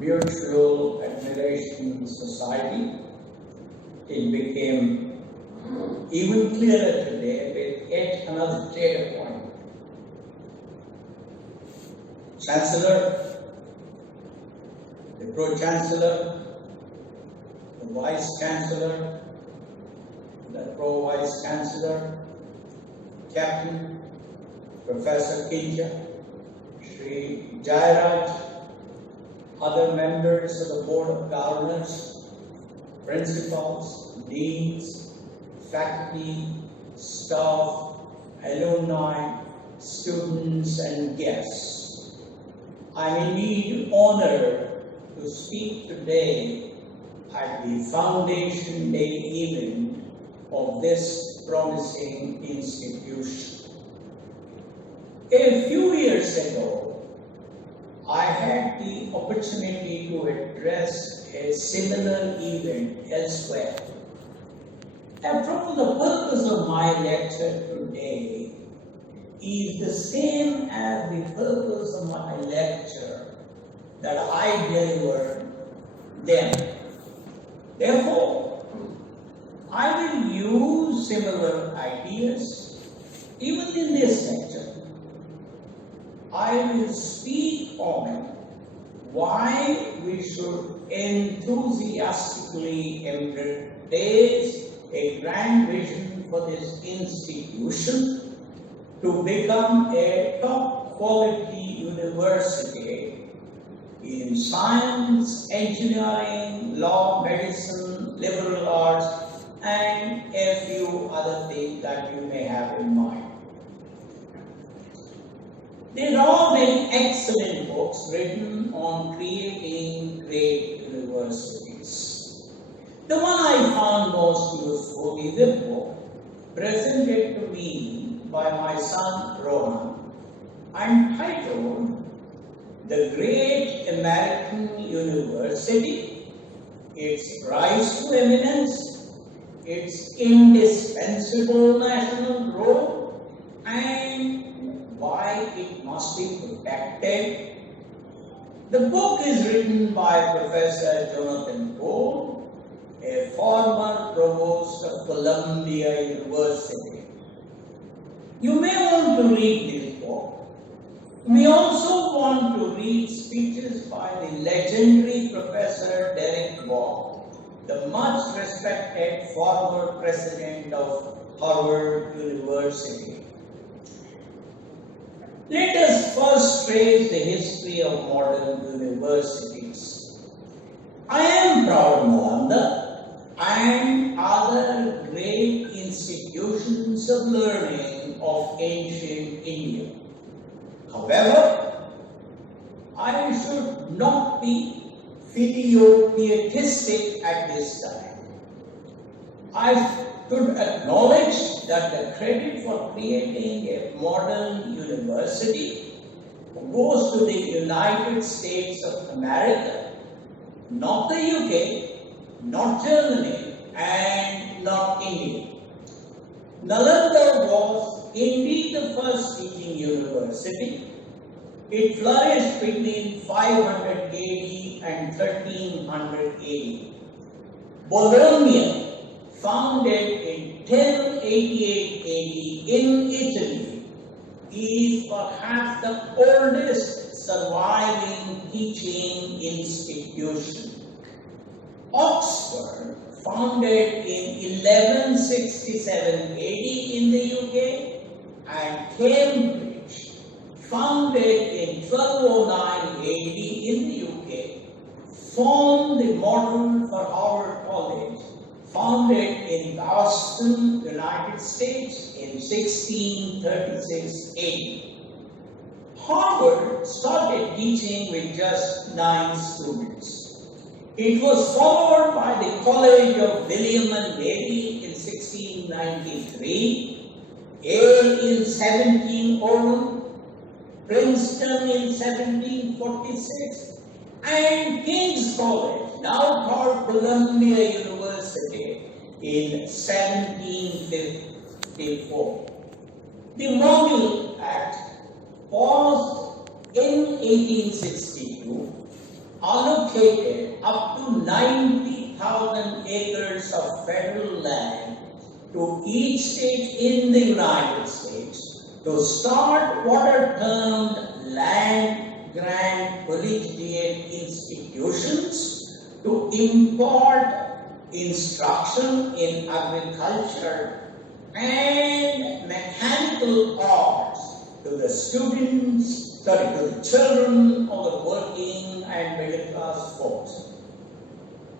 mutual admiration society. It became even clearer today with yet another data point. Chancellor, the Pro-Chancellor, the Vice-Chancellor, the Pro-Vice-Chancellor, Captain, Professor Kinja, Sri Jairaj, other members of the Board of Governors, principals, deans, faculty, staff, alumni, students and guests. I am indeed honored to speak today at the Foundation Day event of this promising institution. A few years ago, I had the opportunity to address a similar event elsewhere. And from the purpose of my lecture today is the same as the purpose of my lecture that I delivered then. Therefore, I will use similar ideas even in this lecture. I will speak on why we should enthusiastically embrace a grand vision for this institution to become a top quality university in science, engineering, law, medicine, liberal arts, and a few other things that you may have in mind. There are many excellent books written on creating great universities. The one I found most useful is a book presented to me by my son Rohan and titled The Great American University, Its Rise to Eminence, Its Indispensable National Role, and why it must be protected. The book is written by Professor Jonathan Cole, a former provost of Columbia University. You may want to read this book. You may also want to read speeches by the legendary Professor Derek Waugh, the much respected former president of Harvard University. Let us first trace the history of modern universities. I am proud of Nalanda and other great institutions of learning of ancient India. However, I should not be filio-pietistic at this time. I should acknowledge that the credit for creating a modern university goes to the United States of America, not the UK, not Germany, and not India. Nalanda was indeed the first teaching university. It flourished between 500 AD and 1300 AD. Bologna, founded in 1088 AD in Italy, is perhaps the oldest surviving teaching institution. Oxford, founded in 1167 AD in the UK, and Cambridge, founded in 1209 AD in the UK, formed the model for Harvard College, founded in Boston, United States in 1636 AD. Harvard started teaching with just 9 students. It was followed by the College of William and Mary in 1693, Yale in 1701, Princeton in 1746, and King's College, now called Columbia University, in 1754. The Monroe Act, passed in 1862, allocated up to 90,000 acres of federal land to each state in the United States to start what are termed land grant collegiate institutions to impart instruction in agriculture and mechanical arts to the students, to the children of the working and middle class folks.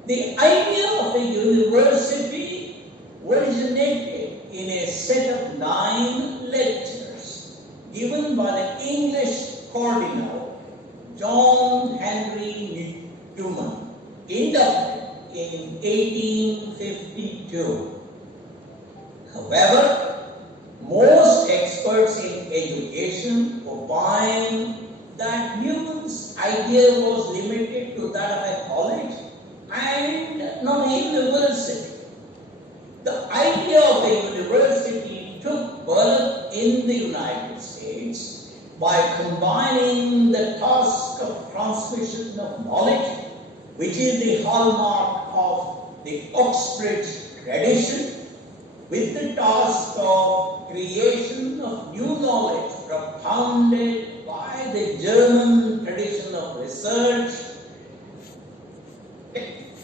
The idea of a university originated in a set of 9 lectures given by the English Cardinal John Henry Newman in Dublin in 1852. However, most experts in education opine that Newman's idea was limited to that of a college and not a university. The idea of a university took birth in the United States by combining the task of transmission of knowledge, which is the hallmark of the Oxbridge tradition, with the task of creation of new knowledge propounded by the German tradition of research,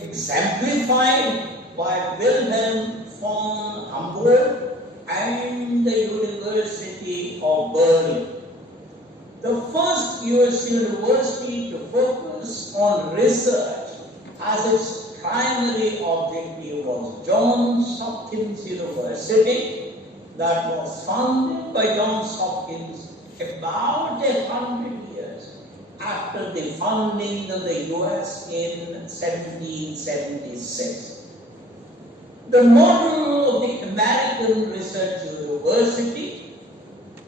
exemplified by Wilhelm von Humboldt and the University of Berlin. The first US university to focus on research as its primary objective was Johns Hopkins University, that was founded by Johns Hopkins about 100 years after the founding of the US in 1776. The model of the American Research University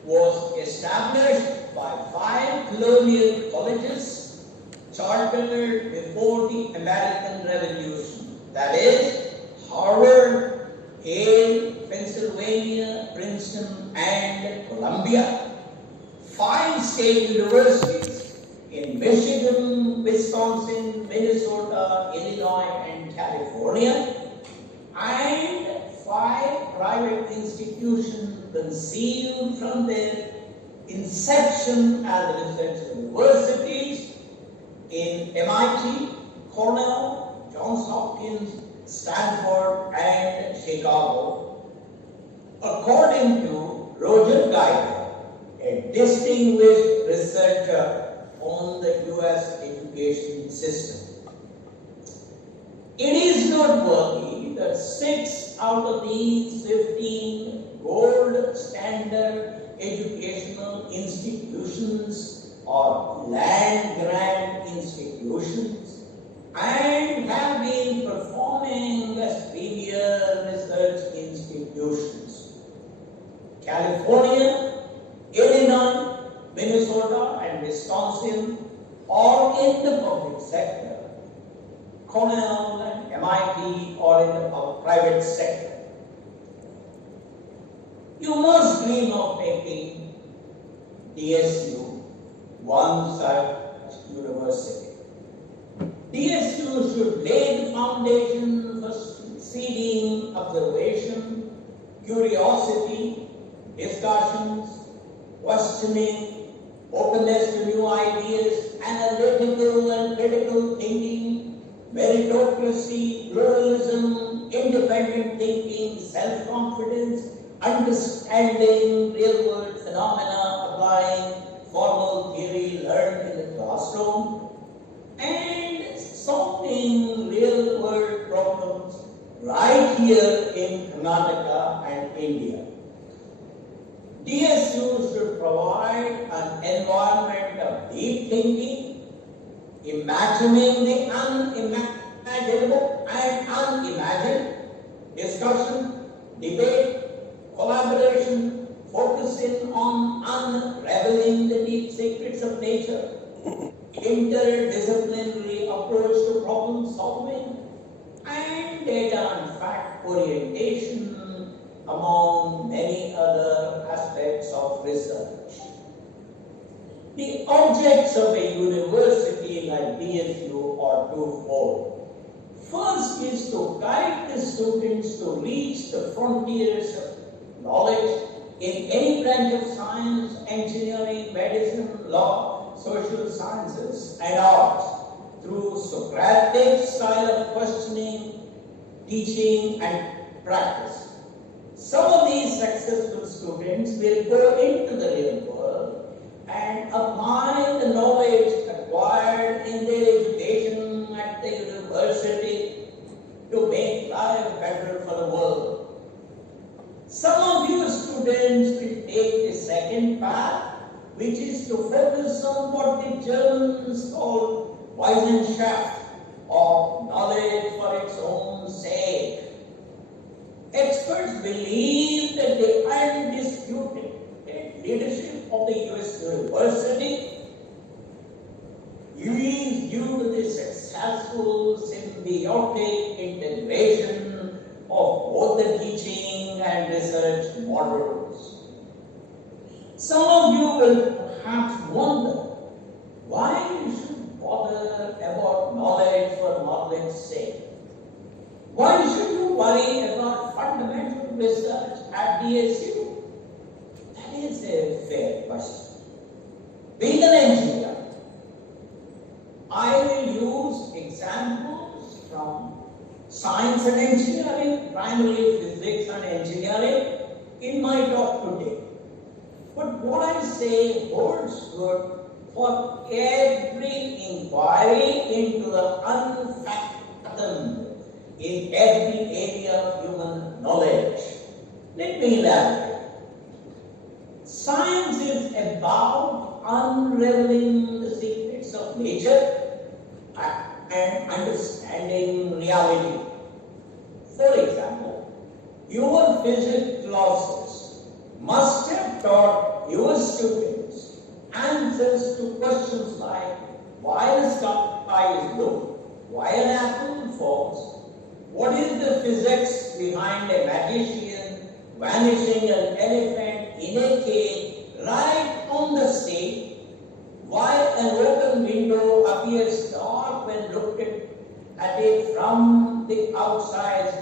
was established by 5 colonial colleges chartered before the American Revolution. That is, Harvard, Yale, Pennsylvania, Princeton, and Columbia. 5 state universities in Michigan, Wisconsin, Minnesota, Illinois, and California, and 5 private institutions conceived from their inception as research universities in MIT, Cornell, Johns Hopkins, Stanford, and Chicago, according to Roger Geiger, a distinguished researcher on the US education system. It is noteworthy that 6 out of these 15 gold standard educational institutions are land grant institutions and have been performing as premier research institutions. California, Illinois, Minnesota, and Wisconsin are in the public sector. Cornell and MIT are in the private sector. You must dream of making DSU one such university. DSU should lay the foundation for seeding observation, curiosity, discussions, questioning, openness to new ideas, analytical and critical thinking, meritocracy, pluralism, independent thinking, self-confidence, understanding real-world phenomena, applying formal theory learned in the classroom, and solving real-world problems right here in Karnataka and India. DSU should provide an environment of deep thinking, imagining the unimaginable and unimagined, discussion, debate, collaboration, focusing on unraveling the deep secrets of nature, interdisciplinary approach to problem solving, and data and fact orientation, among many other aspects of research. The objects of a university like DSU twofold. First is to guide the students to reach the frontiers of knowledge in any branch of science, engineering, medicine, law, social sciences, and arts through Socratic style of questioning, teaching, and practice. Some of these successful students will go into the real world and apply the knowledge acquired in their education at the university to make life better for the world. Some of you students will take the second path, which is to focus on what the Germans call Wissenschaft, or knowledge for its own sake. Experts believe that the undisputed leadership of the US university is due to the successful symbiotic integration of both the teaching and research models. Some of you will perhaps wonder why you should bother about knowledge for knowledge's sake. Why should you worry about fundamental research at DSU? That is a fair question. Being an engineer, I will use examples from science and engineering, primarily physics and engineering, in my talk today. But what I say holds good for every inquiry into the unfathomed in every area of human knowledge. Let me elaborate. Science is about unraveling the secrets of nature and understanding reality. For example, your physics classes must have taught your students answers to questions like why the sky is blue, why an apple falls, what is the physics behind a magician vanishing an elephant in a cave right on the stage, why an open window appears dark when looked at it from the outside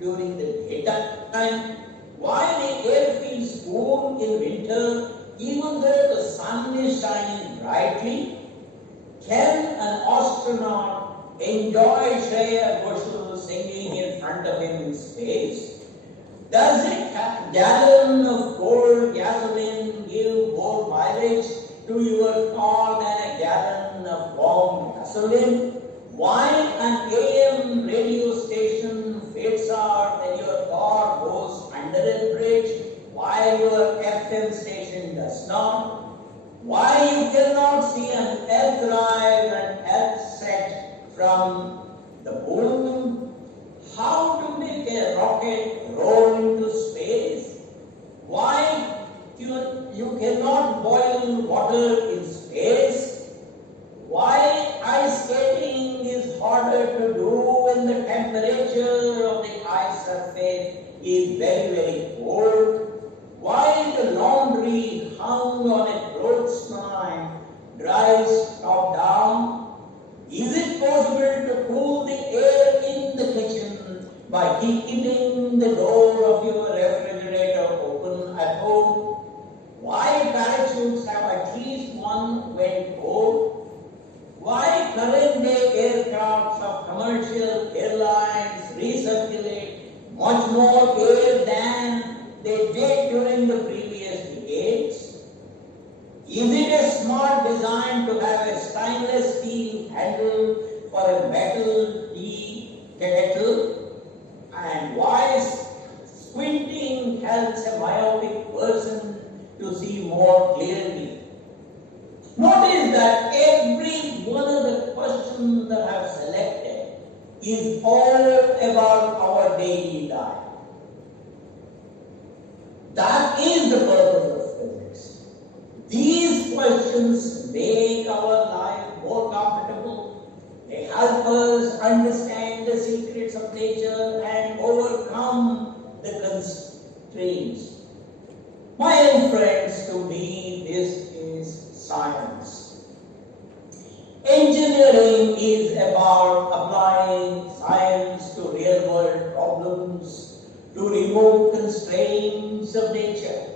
during the daytime, why the air feels cool in winter even though the sun is shining brightly, can an astronaut enjoy Shreya Ghoshal singing in front of him in space? Does a gallon of cold gasoline give more mileage to your car than a gallon of warm gasoline? Why an AM radio station fades out when your car goes under a bridge while your FM station does not? Why you cannot see an Earth rise and Earth set from the moon? How to make a rocket roll into space? Why you cannot boil water in space? Why ice skating is harder to do when the temperature of the ice surface is very, very cold? Why the laundry hung on a clothesline dries top down? Is it possible to cool the air in the kitchen by keeping the door of your refrigerator open at home? Why parachutes have at least one vent hole? Why current day aircrafts of commercial airlines recirculate much more air than they did during the previous decades? Is it a smart design to have a stainless steel handle for a metal tea kettle? And why squinting helps a myopic person to see more clearly? Notice that every one of the questions that I have selected is all about our daily life. That is the purpose of physics. These questions make our life more comfortable. They help us understand the secrets of nature and overcome the constraints. My own friends, to me, this is science. Engineering engineering is about applying science to real-world problems, to remove constraints of nature,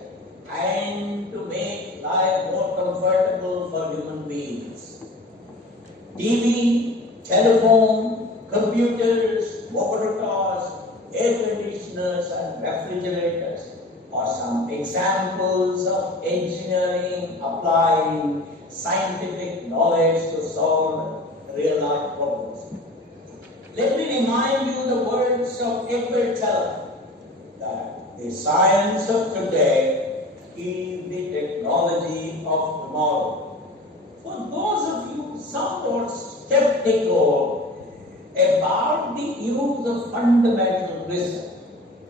and to make life more comfortable for human beings. TV, telephone, computers, motor cars, air conditioners, and refrigerators are some examples of engineering applying scientific knowledge to solve real-life problems. Let me remind you the words of Edward Teller, that the science of today is the technology of tomorrow. For those of you somewhat skeptical about the use of fundamental wisdom,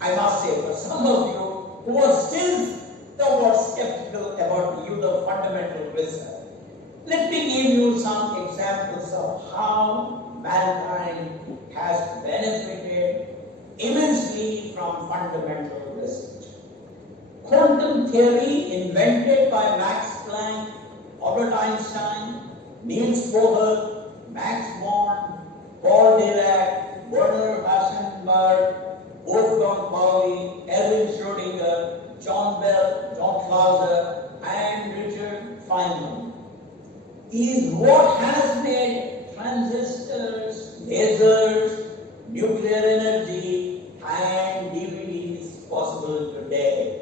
I must say for some of you who are still somewhat skeptical about the use of fundamental wisdom, let me give you some examples of how mankind has benefited immensely from fundamental research. Quantum theory, invented by Max Planck, Albert Einstein, Niels Bohr, Max Born, Paul Dirac, Werner Heisenberg, Wolfgang Pauli, Erwin Schrödinger, John Bell, John Clauser, and Richard Feynman, is what has made transistors, lasers, nuclear energy, and DVDs possible today.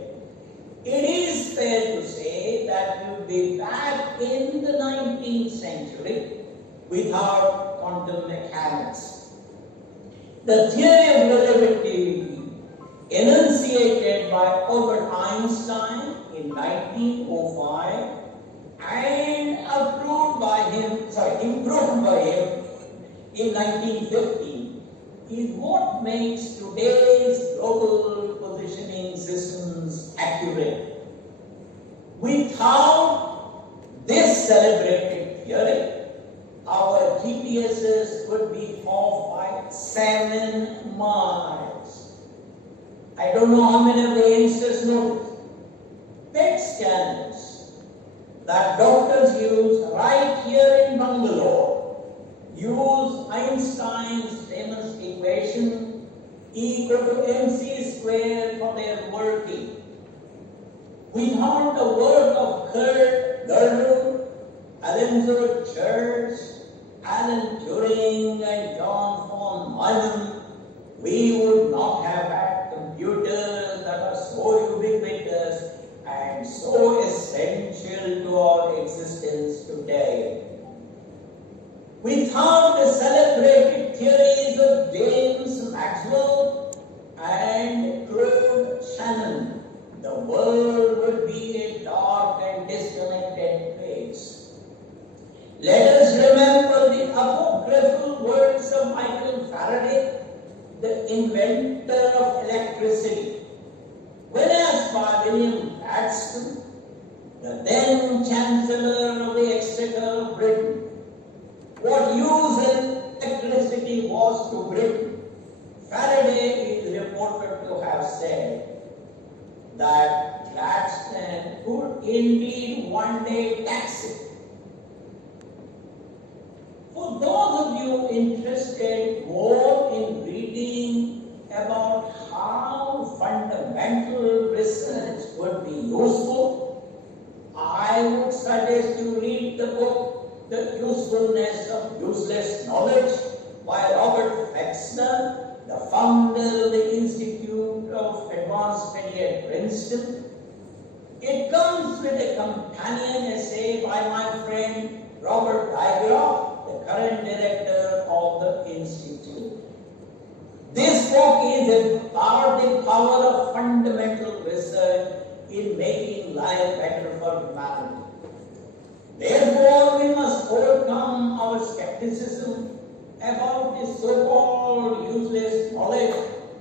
It is fair to say that we will be back in the 19th century without quantum mechanics. The theory of relativity, enunciated by Albert Einstein in 1905 and improved by him in 1950, is what makes today's global positioning systems accurate. Without this celebrated theory, our GPSs would be off by 7 miles. I don't know how many of the youngsters know this. PET scanners that doctors use right here in Bangalore use Einstein's famous equation equal to mc squared for their working. Without the work of Kurt Gödel, Alonzo Church, Alan Turing, and John von Neumann, we would not have had computers that are so ubiquitous and so essential to our existence today. Without the celebrated theories of James Maxwell and Claude Shannon, the world would be a dark and disconnected place. Let us remember the apocryphal words of Michael Faraday, the inventor of electricity. When asked by William Gladstone, the then Chancellor of the Exchequer of Britain, what use electricity was to Britain, Faraday is reported to have said that Gladstone could indeed one day tax it. For those of you interested more in reading about how fundamental research would be useful, I would suggest you read the book The Usefulness of Useless Knowledge by Robert Flexner, the founder of the Institute of Advanced Study at Princeton. It comes with a companion essay by my friend Robert Dygroff, the current director of the Institute. This book is about the power of fundamental research in making life better for humanity. Therefore, we must overcome our skepticism about this so-called useless knowledge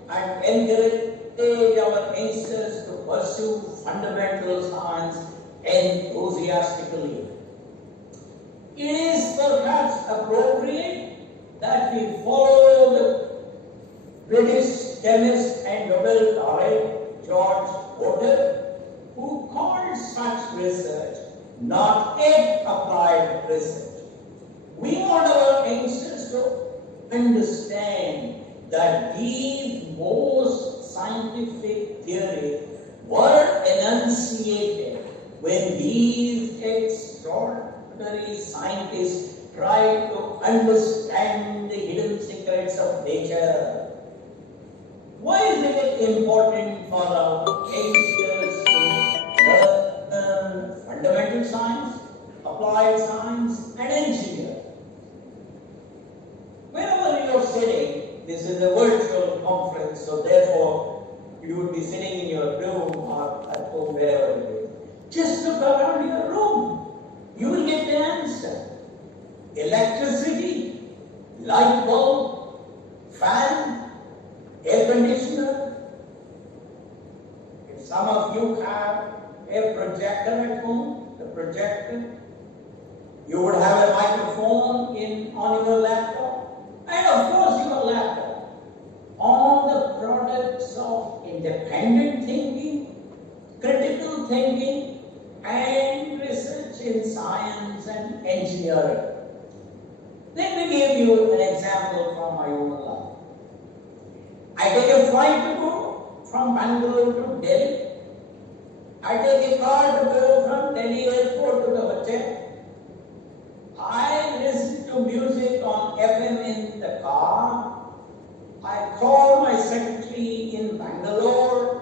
and encourage our youngsters to pursue fundamental science enthusiastically. It is perhaps appropriate that we follow the British chemist and Nobel laureate George Porter, who called such research not yet applied research. We want our understand that these most scientific theories were enunciated when these extraordinary scientists tried to understand the hidden secrets of nature. Why is it important for our youngsters to learn fundamental science, applied science, and engineering? Wherever you are sitting, this is a virtual conference, so therefore you would be sitting in your room or at home, wherever it is. Just look around your room. You will get the answer. Electricity, light bulb, fan, air conditioner. If some of you have a projector at home, the projector, you would have a microphone on your laptop. And of course your laptop. All the products of independent thinking, critical thinking, and research in science and engineering. Let me give you an example from my own life. I take a flight to go from Bangalore to Delhi. I take a car to go from Delhi airport to the hotel. I listen to music on FM in the car. I call my secretary in Bangalore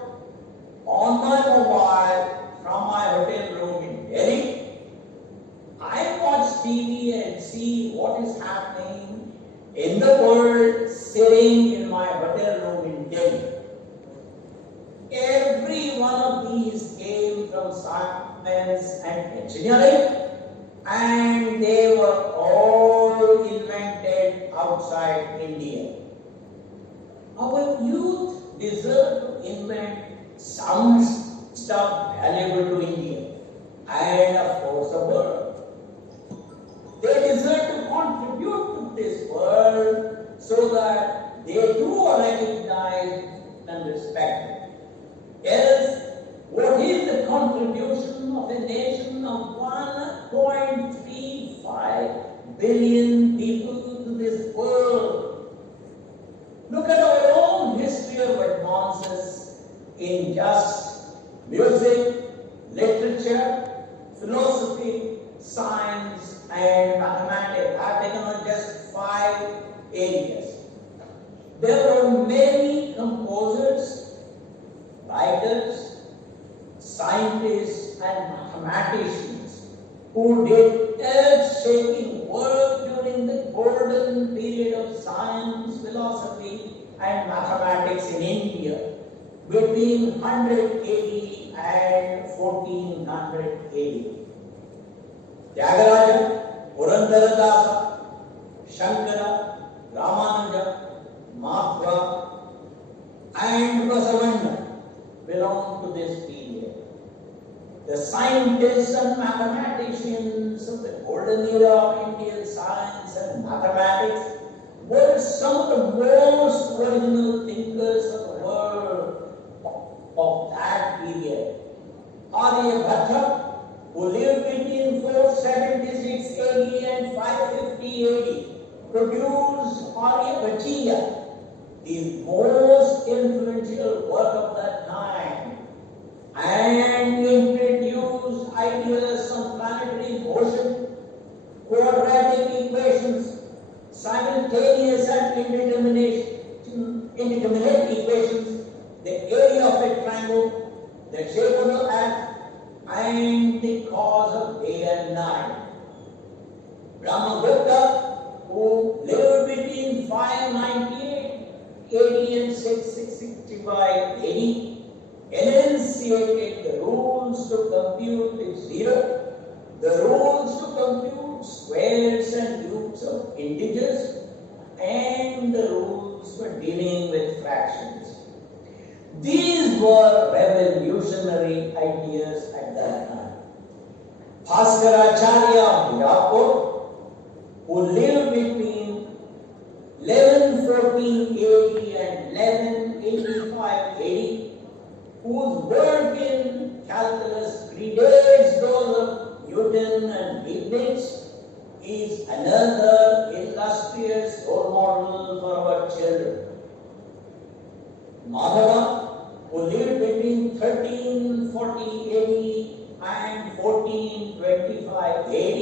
on my mobile from my hotel room in Delhi. I watch TV and see what is happening in the world sitting in my hotel room in Delhi. Every one of these came from science and engineering, and they were all invented outside India. Our youth deserve to invent some stuff valuable to India and of course the world. They deserve to contribute to this world so that they too are recognized and respected. Else, what is the contribution of a nation of 1.35 billion people to this world? Look at our own history of advances in just music, literature, philosophy, science, and mathematics. I've taken on just 5 areas. There were many composers, writers, scientists, and mathematicians who did earth-shaking work during the golden period of science, philosophy, and mathematics in India between 180 and 1480. Tyagaraja, Purandaradasa, Shankara, Ramanuja, Madhva, and Basavana belong to this period. The scientists and mathematicians of the golden era of Indian science and mathematics were some of the most original thinkers of the world of that period. Aryabhatta, who lived between 476 AD and 550 AD, produced Aryabhatiya, the most influential work of that time, and introduced ideas on planetary motion, quadratic equations, simultaneous and indeterminate equations, the area of a triangle, the shape of the earth, and the cause of day and night. Brahmagupta, who lived between 598 AD and 665 AD, enunciated the rules to compute with zero, the rules to compute squares and groups of integers, and the rules for dealing with fractions. These were revolutionary ideas at that time. Bhaskaracharya of Bijapur, who lived between 1114 AD and 1185 AD, whose work in calculus predates those of Newton and Leibniz, is another illustrious role model Madhava, who lived between 1340 AD and 1425 AD,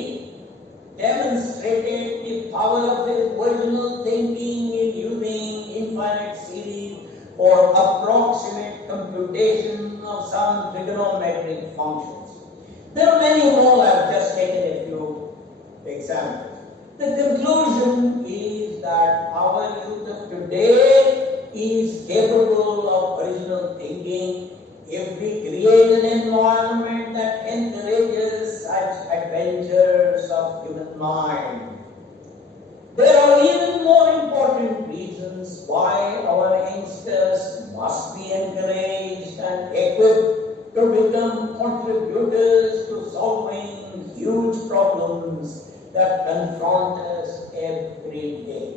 demonstrated the power of his original thinking in using infinite series for approximate computation of some trigonometric functions. There are many more. I've just taken a few examples. The conclusion is that our youth of today is capable of original thinking if we create an environment that encourages such adventures of human mind. There are even more important reasons why our youngsters must be encouraged and equipped to become contributors to solving huge problems that confront us every day.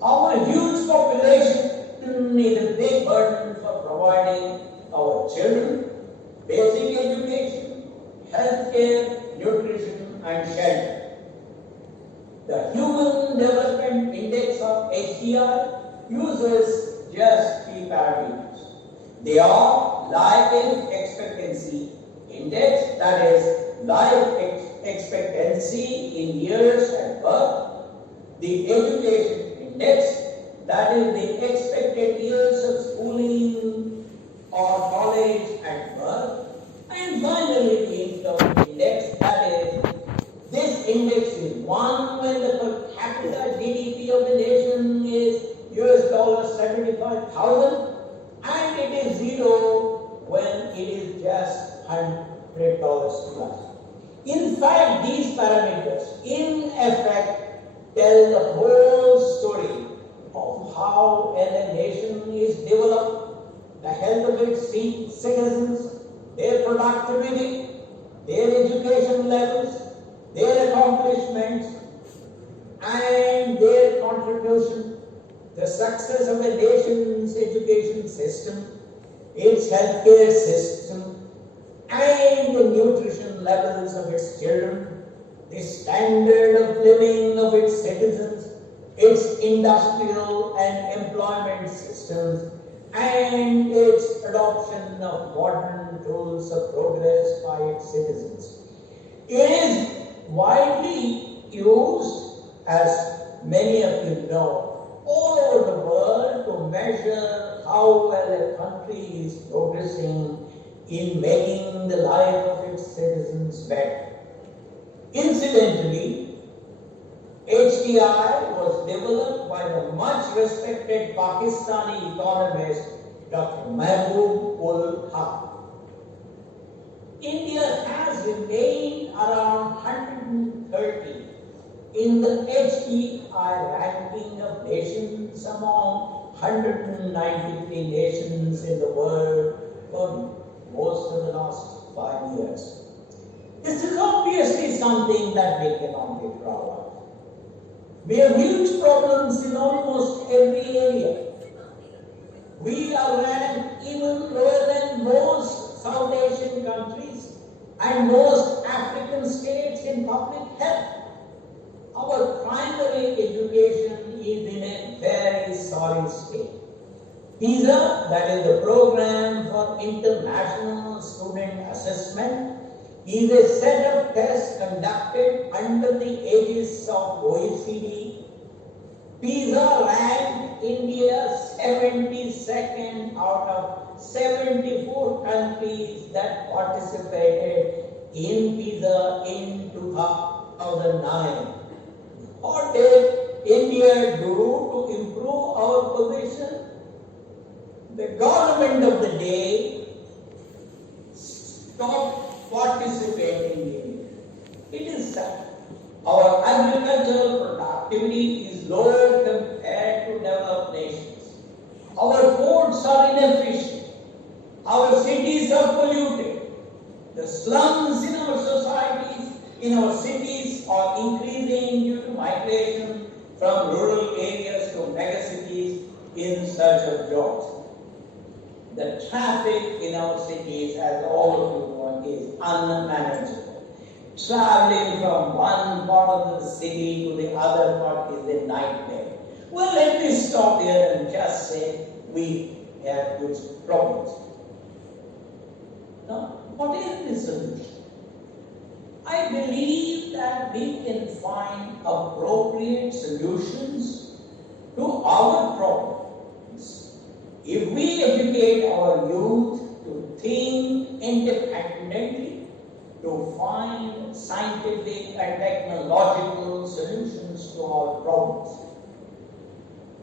Our huge population is a big burden for providing our children basic education, healthcare, nutrition, and shelter. The Human Development Index of HDI uses just three parameters. They are life expectancy index, that is life expectancy in years at birth, the education index, that is the expected years of schooling or college at birth, and finally the income index, that is, this index is 1 when the per capita GDP of the nation is $75,000 and it is 0 when it is just $100 plus. In fact, these parameters in effect tell the whole story of how a nation is developed, the health of its citizens, their productivity, their education levels, their accomplishments, and their contribution, the success of a nation's education system, its healthcare system, and the nutrition levels of its children, the standard of living of its citizens, its industrial and employment systems, and its adoption of modern tools of progress by its citizens. It is widely used, as many of you know, all over the world to measure how well a country is progressing in making the life of its citizens better. Incidentally, HDI was developed by the much respected Pakistani economist Dr. Mahbub ul Haq. India has remained around 130 in the HDI ranking of nations among 193 nations in the world for most of the last 5 years. This is obviously something that we cannot be proud of. We have huge problems in almost every area. We are ranked even lower than most South Asian countries and most African states in public health. Our primary education is in a very sorry state. PISA, that is the Program for International Student Assessment, is a set of tests conducted under the aegis of OECD. PISA ranked India 72nd out of 74 countries that participated in PISA in 2009. What did India do to improve our position? The government of the day stopped participating in it. It is sad. Our agricultural productivity is lower compared to developed nations. Our ports are inefficient. Our cities are polluted. The slums in our societies, in our cities, are increasing due to migration from rural areas to megacities in search of jobs. The traffic in our cities, as all of you know, is unmanageable. Traveling from one part of the city to the other part is a nightmare. Well, let me stop here and just say we have huge problems. Now, what is the solution? I believe that we can find appropriate solutions to our problems if we educate our youth to think independently, to find scientific and technological solutions to our problems.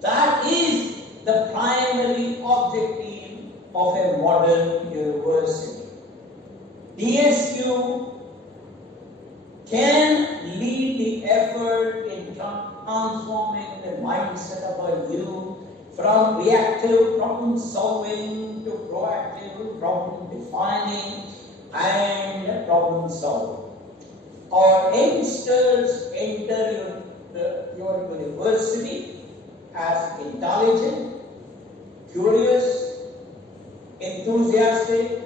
That is the primary objective of a modern university. DSU can lead the effort in transforming the mindset of our youth from reactive problem solving to proactive problem defining and problem solving. Our youngsters enter your university as intelligent, curious, enthusiastic,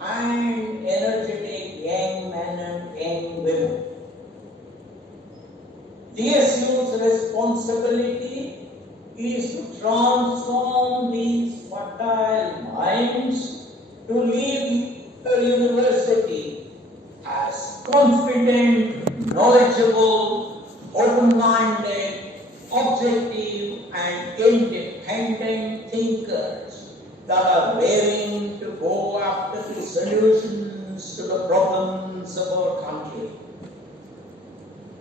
and energetic young men and young women. DSU's responsibility is to transform these fertile minds to leave the university as confident, knowledgeable, open-minded, objective, and independent thinkers that are willing to go after the solutions to the problems of our country.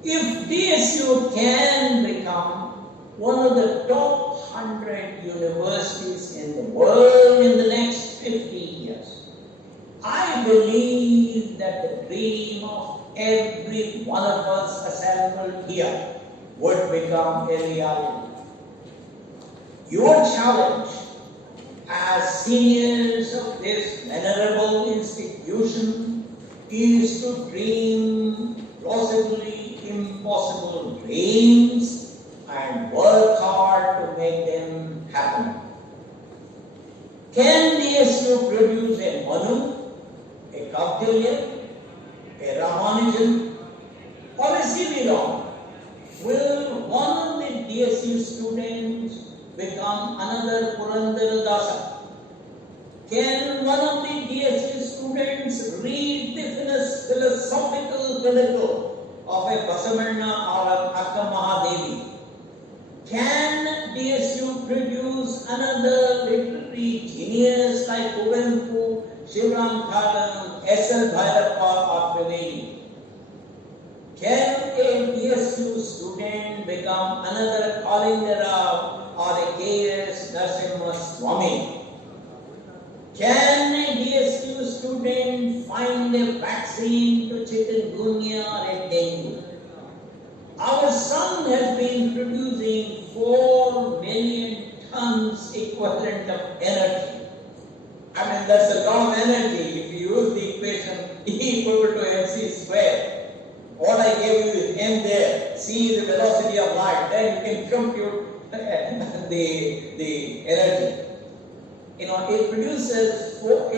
If DSU can become one of the top 100 universities in the world in the next 50 years, I believe that the dream of every one of us assembled here would become a reality. Your challenge as seniors of this venerable institution is to dream plausibly impossible dreams and work hard to make them happen. Can DSU produce a Manu, a Kautilya, a Ramanujan, or a C.V. Raman? Will one of the DSU students become another Purandara Dasa? Can one of the DSU students read the philosophical pinnacle of a Basavanna or an Akka Mahadevi? Can DSU produce another literary genius like Kuvempu, Shivram Khadan, S.L. Bhairappa or Trivedi? Can a DSU student become another Kalingara or a K.S. Narasimha Swami? Can a DSU student find a vaccine to chikungunya or a dengue? Our sun has been producing 4 million tons equivalent of energy. I mean, that's a lot of energy. If you use the equation E equal to mc square, what I gave you is m there. C is the velocity of light. Then you can compute the energy. You know, it produces 4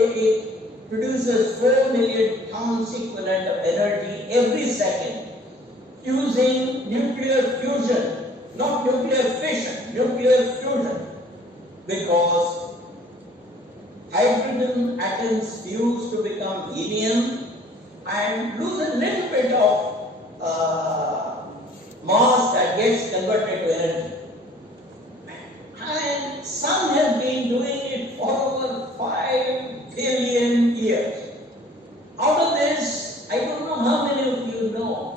million tons equivalent of energy every second using nuclear fusion, not nuclear fission, nuclear fusion, because hydrogen atoms fuse to become helium and lose a little bit of mass that gets converted to energy. And sun has been doing it for over 5 billion years. Out of this, I don't know how many of you know,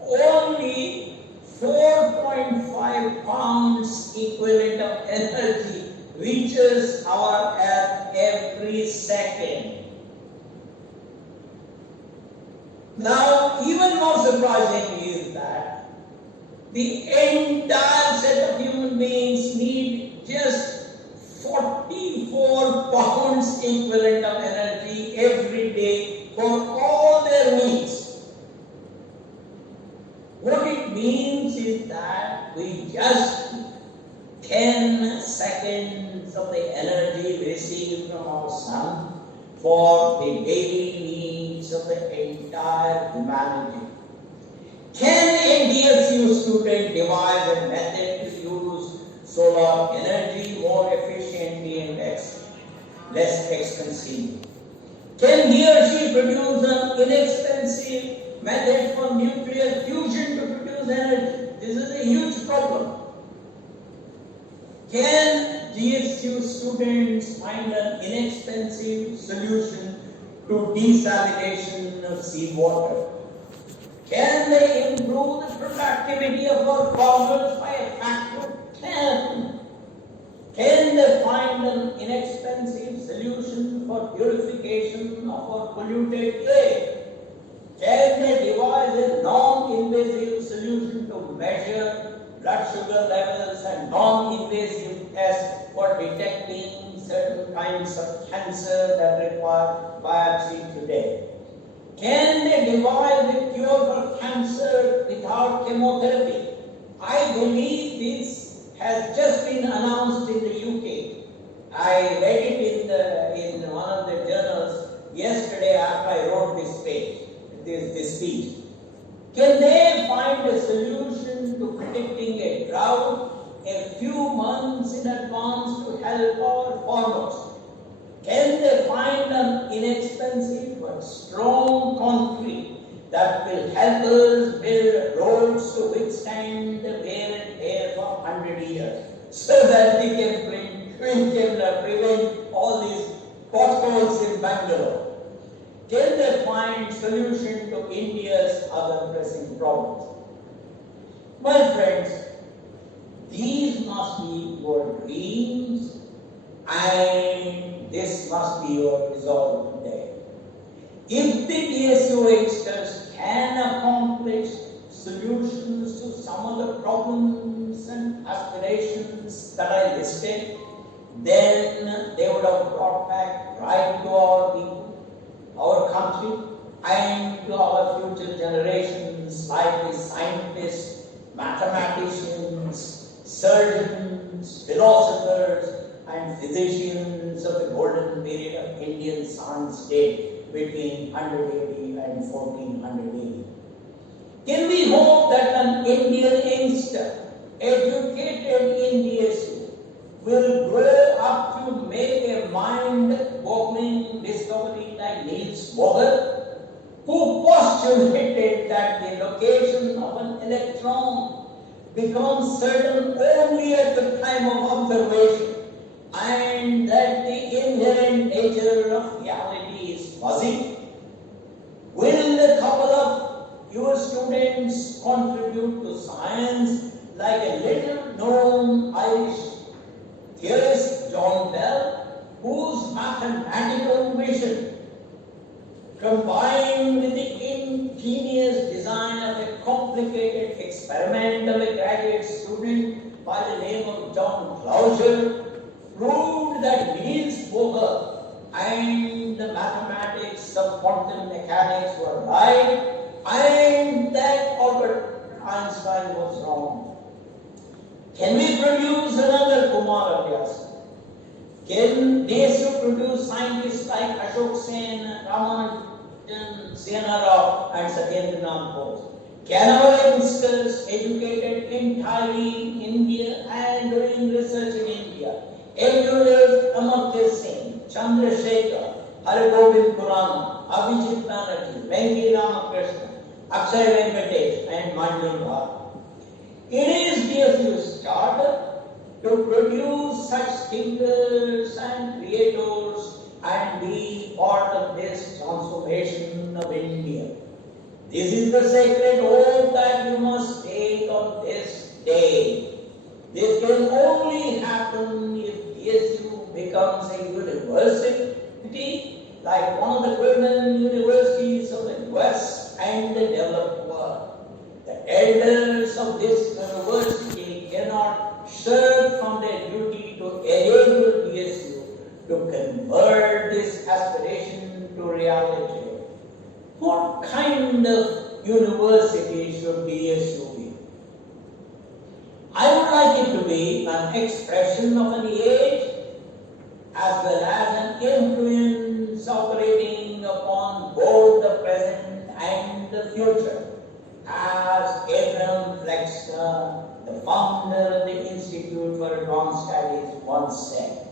only 4.5 pounds equivalent of energy reaches our Earth every second. Now, even more surprising is that the entire set of human beings need just 44 pounds equivalent of energy every day for all their needs. What it means is that we just 10 seconds of the energy we receive from our sun for the daily needs of the entire humanity. Can a DSU student devise a method to use solar energy more efficiently and less expensive? Can he or she produce an inexpensive method for nuclear fusion to produce energy? This is a huge problem. Can GSU students find an inexpensive solution to desalination of seawater? Can they improve the productivity of our farmers by a factor of 10? Can they find an inexpensive solution for purification of our polluted air? Can they devise a non-invasive solution to measure blood sugar levels and non-invasive tests for detecting certain kinds of cancer that require biopsy today? Can they devise a cure for cancer without chemotherapy? I believe this has just been announced in the UK. I read it in one of the journals yesterday after I wrote this speech. Can they find a solution to predicting a drought a few months in advance to help our farmers? Can they find an inexpensive but strong concrete that will help us build roads to withstand the wear and tear for 100 years so that we can prevent all these potholes in Bangalore? Can they find solution to India's other pressing problems? My friends, these must be your dreams and this must be your resolve today. If the DSU youngsters can accomplish solutions to some of the problems and aspirations that I listed, then they would have brought back pride to our people, our country, and to our future generations like the scientists, mathematicians, surgeons, philosophers, and physicians of the golden period of Indian science date between 180 and 1480. Can we hope that an Indian youngster educated in DSU will grow up to make a mind-boggling discovery like Niels Bohr, who postulated that the location of an electron becomes certain only at the time of observation, and that the inherent nature of reality is fuzzy? Will a couple of your students contribute to science like a little known Irish theorist John Bell, whose mathematical vision combined with the ingenious design of a complicated experiment of a graduate student by the name of John Clauser proved that Niels Bohr and the mathematics of quantum mechanics were right and that Albert Einstein was wrong? Can we produce another Kumar Vyasa? Can DSU produce scientists like Ashok Sen, Ramanujan, Sena Rao, and Satyendranath Bose? Can our youngsters educated entirely in India and doing research in India emulate Amartya Singh, Chandrasekhar, Hargobind Khurana, Abhijit Banerjee, Venki Ramakrishna, Akshay Venkatesh, and Mandal Bhatt? It is DSU's charter to produce such thinkers and creators and be part of this transformation of India. This is the sacred oath that you must take on this day. This can only happen if DSU becomes a university like one of the credible universities of the US and the developed world. The elders of this university cannot shirk from their duty to enable DSU to convert this aspiration to reality. What kind of university should DSU be? I would like it to be an expression of an age as well as an influence operating upon both the present and the future. As Abraham Flexner, the founder of the Institute for Advanced Studies, once said,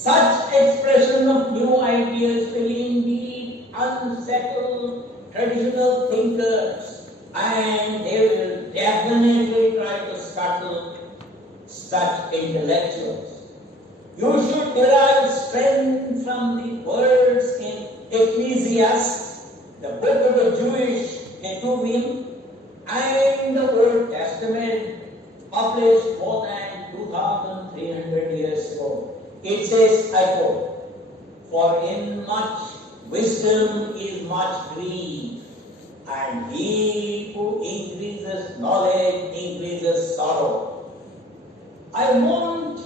Such expression of new ideas will indeed unsettle traditional thinkers, and they will definitely try to scuttle such intellectuals. You should derive strength from the words in Ecclesiastes, the book of the Jewish Ketuvim, and the Old Testament, published more than 2,300 years ago. It says, I quote, "For in much wisdom is much grief, and he who increases knowledge increases sorrow." I want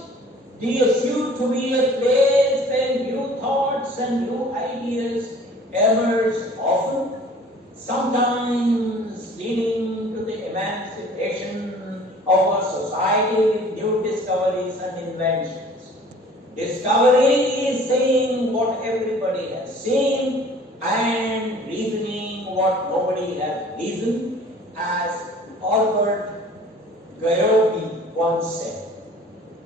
DSU to be a place where new thoughts and new ideas emerge often, sometimes leading to the emancipation of our society with new discoveries and inventions. Discovering is saying what everybody has seen and reasoning what nobody has reasoned, as Albert Gayobi once said.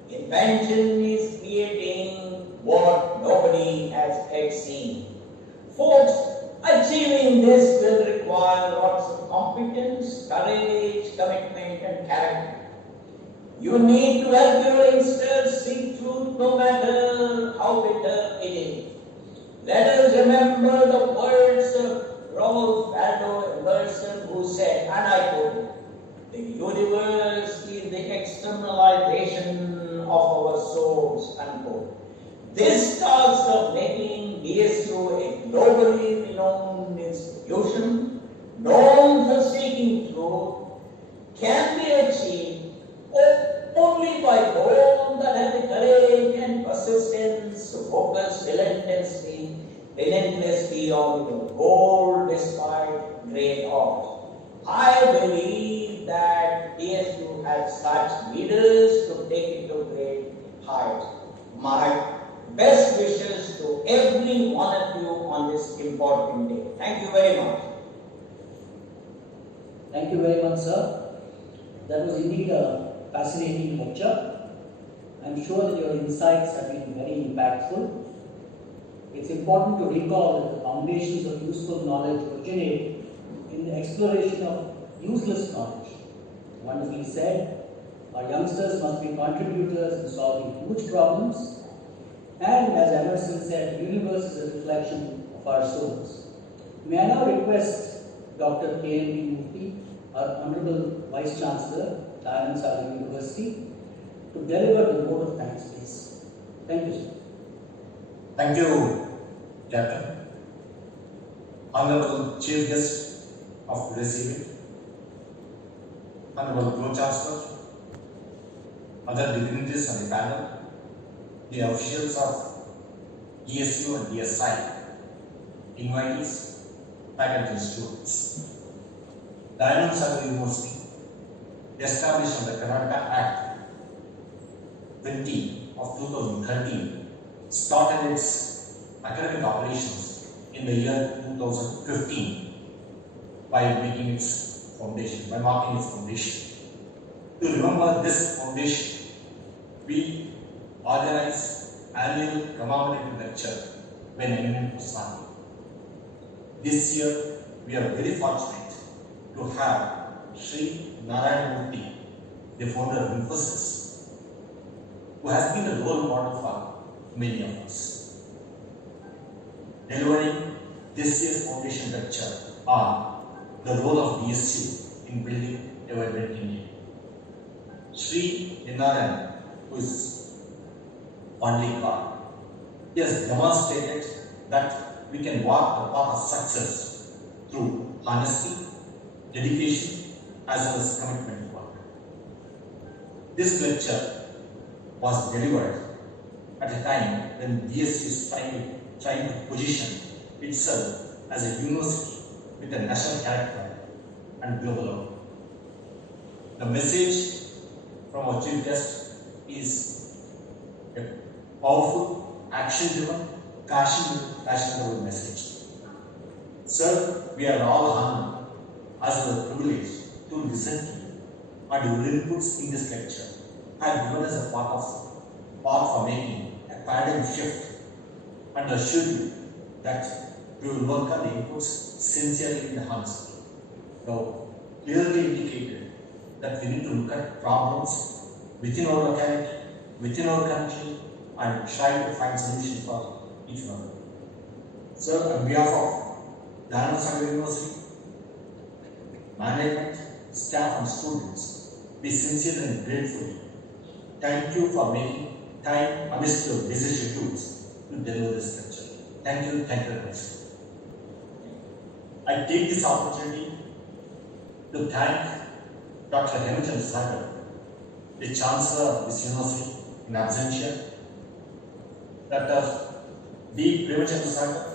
Invention is creating what nobody has yet seen. Folks, achieving this will require lots of competence, courage, commitment, and character. You need to help your youngsters see truth no matter how bitter it is. Let us remember the words of Ralph Waldo Emerson, who said, and I quote, "The universe is the externalization of our souls," unquote. This task of making DSU a globally renowned institution, known for seeking truth, can be achieved only by those that have the courage and persistence to focus relentlessly on the goal despite great odds. I believe that DSU has such leaders to take it to great heights. My best wishes to every one of you on this important day. Thank you very much. Thank you very much, sir. That was indeed a fascinating lecture. I'm sure that your insights have been very impactful. It's important to recall that the foundations of useful knowledge originate in the exploration of useless knowledge. Wonderfully said, our youngsters must be contributors in solving huge problems, and as Emerson said, the universe is a reflection of our souls. May I now request Dr. K.M.B. Murthy, our Honorable Vice Chancellor, Dayananda Sagar University, to deliver the vote of thanks, please. Thank you, sir. Thank you, Captain. Honorable Chief Guest of receiving, Honorable Pro-Chancellor, other dignitaries on the panel, the officials of ESU and DSI, invitees, faculty and students. Dayananda Sagar University, established under Karnataka Act 20 of 2013, started its academic operations in the year 2015 by making its foundation, by marking its foundation. To remember this foundation, we organize annual commemorative lecture when eminent was starting. This year, we are very fortunate to have Sri Narayana Murthy, the founder of Infosys, who has been a role model for many of us. Delivering this year's foundation lecture on the role of DSU in building a vibrant India. Sri Narayana, who is fondly called, he has demonstrated that we can walk the path of success through honesty, dedication, as well as commitment work. This lecture was delivered at a time when DSU is trying to position itself as a university with a national character and global outlook. The message from our chief guest is a powerful, action-driven, passion-driven message. Sir, we are all honored as a privilege to listen to you, and your inputs in this lecture have given us a path for making a paradigm shift and assure you that we will work on the inputs sincerely and honestly. Now, clearly indicated that we need to look at problems within our locality, within our country, and try to find solutions for each one. Sir, on behalf of Dayananda Sagar University, management, staff, and students, we sincerely and gratefully thank you for making time amidst your busy schedules to deliver this lecture. Thank you very much. I take this opportunity to thank Dr. Dayananda Sagar, the Chancellor of this university in absentia, Dr. D. Premachandra Sagar,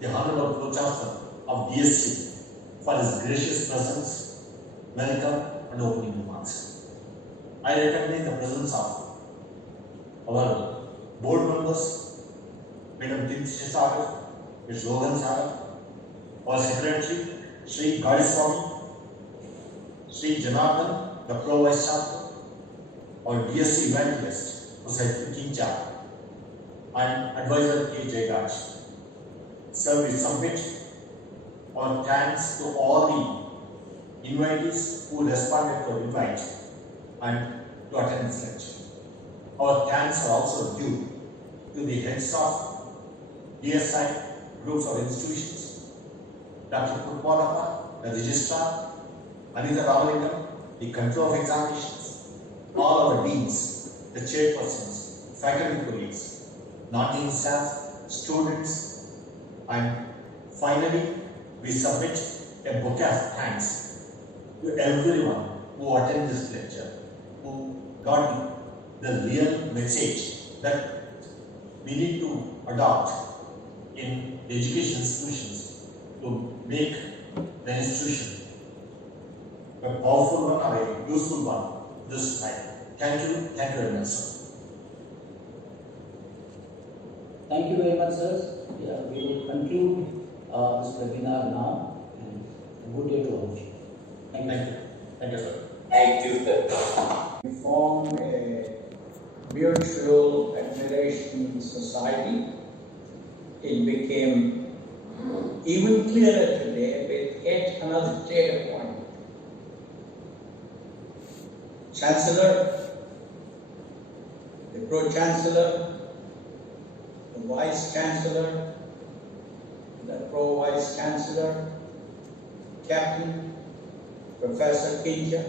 the Honorable Pro-Chancellor of DSC, for his gracious presence, welcome, and opening remarks. I recognize the presence of our board members, Madam Infosys Sagar, Ms. Rohan Sagar, our Secretary, Sri Gariswamy, Sri Janardhan, the Pro Vice Chancellor, our DSC evangelist, Professor Kincha, and Advisor K. Jayaraj. Sir, we submit our thanks to all the invitees who responded to our invite and to attend this lecture. Our thanks are also due to the heads of DSI groups or institutions, Dr. Putmalappa, the Registrar, Anita Ramalingam, the Control of Examinations, all our deans, the chairpersons, faculty colleagues, non-teaching staff, students, and finally, we submit a bouquet of thanks to everyone who attended this lecture, who got the real message that we need to adopt in the education institutions to make the institution a powerful one or a useful one this time. Thank you very much, sir. Thank you very much, sir. Yeah, we will conclude this webinar now, and a good day to all of you. Thank you. Thank you, sir. Thank you, sir. We formed a mutual admiration society. It became even clearer today with yet another data point. Chancellor, the Pro-Chancellor, the Vice-Chancellor, the Pro-Vice-Chancellor, Captain, Professor Kinja,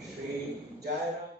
Sri Jayaraj,